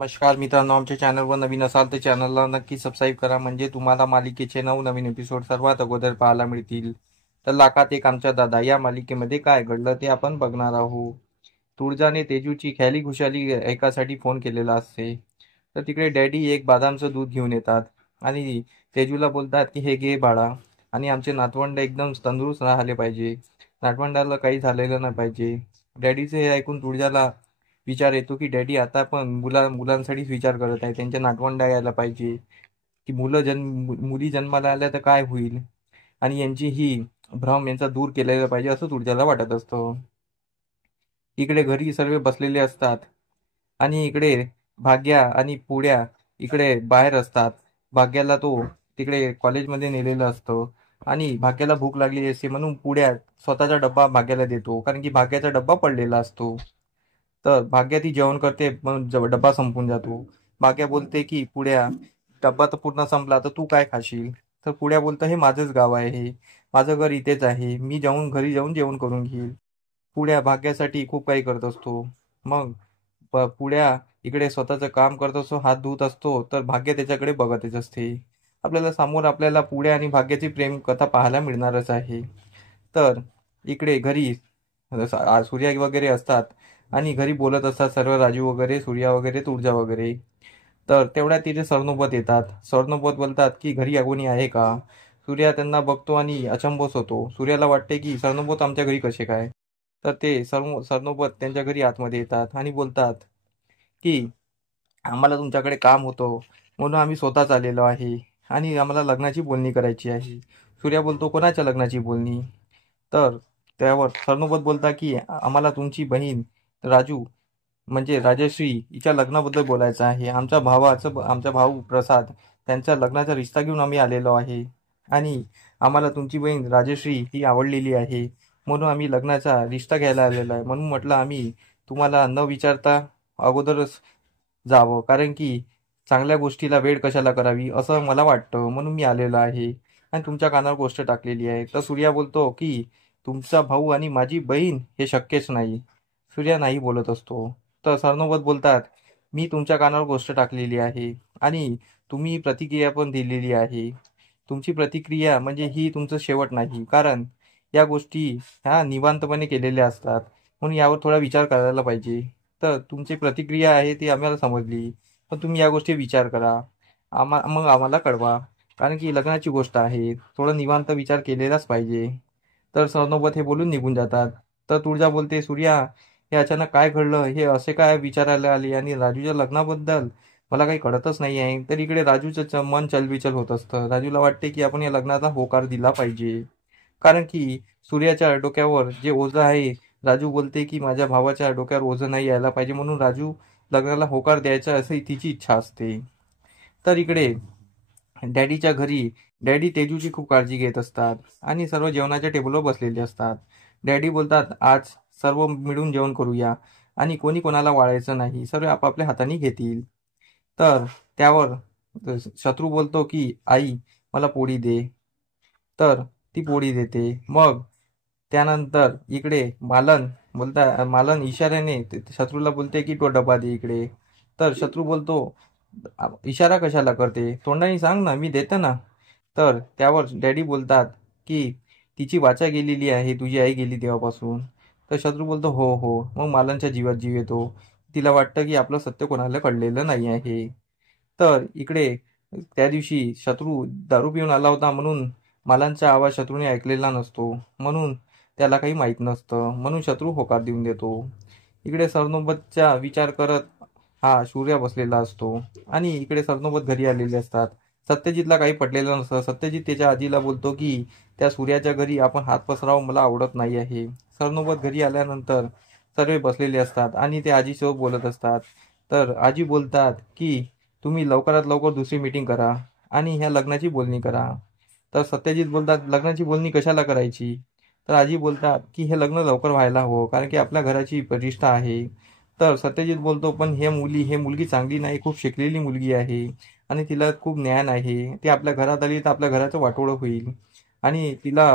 नमस्कार मित्रांनो, आमच्या चॅनलवर नवीन असाल तर चॅनलला नक्की सबस्क्राईब करा, म्हणजे तुम्हाला मालिकेचे नवनवीन एपिसोड सर्वात अगोदर पाहायला मिळतील. तर लाखात एक आमचा दादा या मालिकेमध्ये काय घडलं ते आपण बघणार आहोत. तुळजाने तेजूची ख्याली खुशाली ऐकासाठी फोन केलेला असते. तर तिकडे डॅडी एक बदामचं दूध घेऊन येतात आणि तेजूला बोलतात की हे घे बाळा, आणि आमचे नातवंड एकदम तंदुरुस्त राहिले पाहिजे, नातवंडाला काही झालेलं नाही पाहिजे. डॅडीचे हे ऐकून तुळजाला विचार येतो की डॅडी आता पण मुलांसाठीच विचार करत आहे, त्यांच्या नातवंडा यायला पाहिजे, की मुली जन्माला आल्या तर काय होईल, आणि यांची ही भ्रम यांचा दूर केलेला पाहिजे असं तुळजाला वाटत असतं. इकडे घरी सर्व बसलेले असतात आणि इकडे भाग्या आणि पुड्या इकडे बाहेर असतात. भाग्याला तो तिकडे कॉलेजमध्ये नेलेलं असतं आणि भाग्याला भूक लागली असते म्हणून पुड्या स्वतःचा डब्बा भाग्याला देतो, कारण की भाग्याचा डब्बा पडलेला असतो. तर भाग्या ती जेवण करते पण डब्बा संपून जातो. भाग्या बोलते की पुड्या, डब्बा तर पूर्ण संपला तर तू काय खाशील. तर पुड्या बोलतं हे माझंच गाव आहे, माझं घर इथेच आहे, मी जाऊन घरी जाऊन जेवण करून घेईल. पुड्या भाग्यासाठी खूप काही करत असतो. मग पुड्या इकडे स्वतःचं काम करत असतो, हात धुत असतो, तर भाग्य त्याच्याकडे बघतच असते. आपल्याला समोर आपल्याला पुड्या आणि भाग्याची प्रेम कथा पाहायला मिळणारच आहे. तर इकडे घरी सूर्या वगैरे असतात आणि घरी बोलत असतात सर्व, राजू वगैरे, सूर्या वगैरे, तुळजा वगैरे. तर तेवढ्यात तिथे सरनोबत येतात. सरनोबत बोलतात की घरी कोणी आहे का. सूर्या त्यांना बघतो आणि अचंबच होतो. सूर्याला वाटते की सरनोबत आमच्या घरी कसे काय. तर ते सरनोबत त्यांच्या घरी आतमध्ये येतात आणि बोलतात की आम्हाला तुमच्याकडे काम होतं, म्हणून आम्ही स्वतःच आलेलो आहे, आणि आम्हाला लग्नाची बोलणी करायची आहे. सूर्या बोलतो कोणाच्या लग्नाची बोलणी. तर त्यावर सरनोबत बोलता की आम्हाला तुमची बहीण राजू म्हणजे राजश्री हिच्या लग्नाबद्दल बोलायचं आहे. आमचा भाऊ प्रसाद त्यांच्या लग्नाचा रिश्ता घेऊन आम्ही आलेलो आहे, आणि आम्हाला तुमची बहीण राजश्री ही आवडलेली आहे, म्हणून आम्ही लग्नाचा रिश्ता घ्यायला आलेलो आहे. म्हणून म्हटलं आम्ही तुम्हाला न विचारता अगोदरच जावं, कारण की चांगल्या गोष्टीला वेळ कशाला करावी असं मला वाटतं, म्हणून मी आलेलो आहे आणि तुमच्या कानावर गोष्ट टाकलेली आहे. तर सूर्या बोलतो की तुमचा भाऊ आणि माझी बहीण हे शक्यच नाही. सूर्या नाही बोलत असतो. तर सरनोबत बोलतात मी तुमच्या कानावर गोष्ट टाकलेली आहे आणि तुम्ही प्रतिक्रिया पण दिलेली आहे. तुमची प्रतिक्रिया म्हणजे ही तुमचं शेवट नाही, कारण या गोष्टी ह्या निवांतपणे केलेल्या असतात, म्हणून यावर थोडा विचार करायला पाहिजे. तर तुमची प्रतिक्रिया आहे ती आम्हाला समजली, पण तुम्ही या गोष्टी विचार करा, मग आम्हाला कळवा, कारण की लग्नाची गोष्ट आहे, थोडं निवांत विचार केलेलाच पाहिजे. तर सरनोबत हे बोलून निघून जातात. तर तुळजा बोलते सूर्या, हे अचानक काय घडलं, हे असे काय विचारायला आले, आणि राजूच्या लग्नाबद्दल मला काही कळतच नाही आहे. तर इकडे राजूचं मन चलबिचल होत असतं. राजूला वाटते की आपण या लग्नाचा होकार दिला पाहिजे, कारण की सूर्याच्या डोक्यावर जे ओझं आहे, राजू बोलते की माझ्या भावाच्या डोक्यावर ओझं नाही यायला पाहिजे, म्हणून राजू लग्नाला होकार द्यायचा अशी तिची इच्छा असते. तर इकडे डॅडीच्या घरी डॅडी तेजूची खूप काळजी घेत असतात आणि सर्व जेवणाच्या टेबलवर बसलेले असतात. डॅडी बोलतात आज सर्व मिळून जेवण करूया आणि कोणी कोणाला वाढायचं नाही, सर्व आपापल्या हाताने घेतील. तर त्यावर शत्रू बोलतो की आई मला पोळी दे. तर ती पोळी देते. मग त्यानंतर इकडे मालन इशाऱ्याने शत्रूला बोलते की तो डबा दे इकडे. तर शत्रू बोलतो इशारा कशाला करते, तोंडाने सांग ना, मी देतो ना. तर त्यावर डॅडी बोलतात की तिची वाचा गेलेली आहे, तुझी आई गेली तेव्हापासून. तर शत्रू बोलतो हो हो. मग मालनच्या जीवात जीव येतो. तिला वाटतं की आपलं सत्य कोणाला कळलेलं नाही आहे. तर इकडे त्या दिवशी शत्रू दारू पिऊन आला होता, म्हणून मालांचा आवाज शत्रूने ऐकलेला नसतो, म्हणून त्याला काही माहीत नसतं, म्हणून शत्रू होकार देऊन देतो. इकडे सरनोबतचा विचार करत हा सूर्या बसलेला असतो आणि इकडे सरनोबत घरी आलेले असतात. सत्यजितला काही पटलेलं नसतं. सत्यजित त्याच्या आजीला बोलतो की त्या सूर्याच्या घरी आपण हात पसरावं मला आवडत नाही आहे. सरनोबत घरी आल्यानंतर सर्व बसलेले असतात आणि ते आजीसोबत बोलत असतात. तर आजी बोलतात की तुम्ही लवकरात लवकर दुसरी मीटिंग करा आणि ह्या लग्नाची बोलणी करा. तर सत्यजित बोलतात लग्नाची बोलणी कशाला करायची. तर आजी बोलतात की हे लग्न लवकर व्हायला हवं, कारण की आपल्या घराची प्रतिष्ठा आहे. तर सत्यजित बोलतो पण हे मुलगी चांगली नाही, खूप शिकलेली मुलगी आहे आणि तिला खूप ज्ञान आहे, ती आपल्या घरात आली तर आपल्या घराचं वाटोळं होईल आणि तिला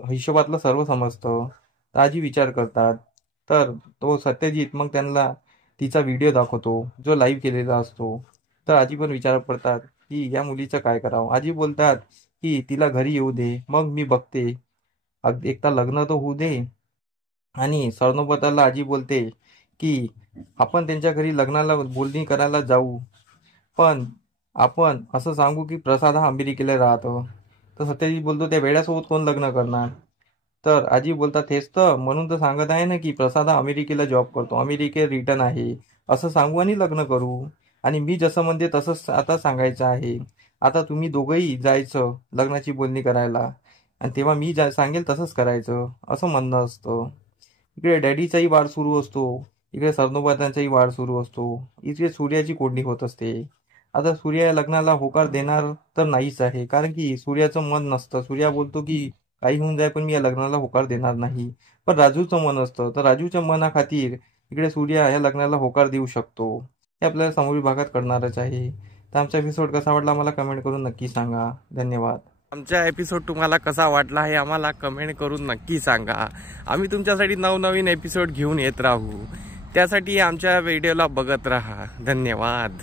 हिशोबातलं सर्व समजतं. तर आजी विचार करतात. तर तो सत्यजित मग त्यांना तिचा व्हिडिओ दाखवतो जो लाईव्ह केलेला असतो, तर आजी पण विचारात पडतात की या मुलीचं काय करावं. आजी बोलतात की तिला घरी येऊ दे, मग मी बघते. एकदा लग्न तर होऊ दे. आणि सरनोबतला आजी बोलते की आपण त्यांच्या घरी लग्नाला बोलणी करायला जाऊ, पण आपण असं सांगू की प्रसाद हा अमेरिकेला राहतो. तर सत्यजित बोलतो त्या वेड्यासोबत कोण लग्न करणार. तर आजी बोलतात हेच तर म्हणून तर सांगत आहे ना की प्रसाद हा अमेरिकेला जॉब करतो, अमेरिकेत रिटर्न आहे, असं सांगू आणि लग्न करू. आणि मी जसं म्हणते तसंच आता सांगायचं आहे. आता तुम्ही दोघंही जायचं लग्नाची बोलणी करायला, आणि तेव्हा मी सांगेल तसंच करायचं, असं म्हणणं असतं. इकडे डॅडीचाही वाढ सुरू असतो, इकडे सरनोबतांचाही वाढ सुरू असतो, इकडे सूर्याची कोंडी होत असते. आता सूर्या या लग्नाला होकार देणार तर नाहीच आहे, कारण की सूर्याचं मन नसतं. सूर्या बोलतो की काही होऊन जाय पण मी या लग्नाला होकार देणार नाही. पण राजूचं मन असतं, तर राजूच्या मनाखातीर इकडे सूर्या या लग्नाला होकार देऊ शकतो. हे आपल्याला समोरील भागात कळणारच आहे. तर आमचा एपिसोड कसा वाटला मला कमेंट करून नक्की सांगा. धन्यवाद. आमचा एपिसोड तुम्हाला कसा वाटला हे आम्हाला कमेंट करून नक्की सांगा. आम्ही तुमच्यासाठी नवनवीन एपिसोड घेऊन येत राहू. त्यासाठी आमच्या व्हिडिओला बघत राहा. धन्यवाद.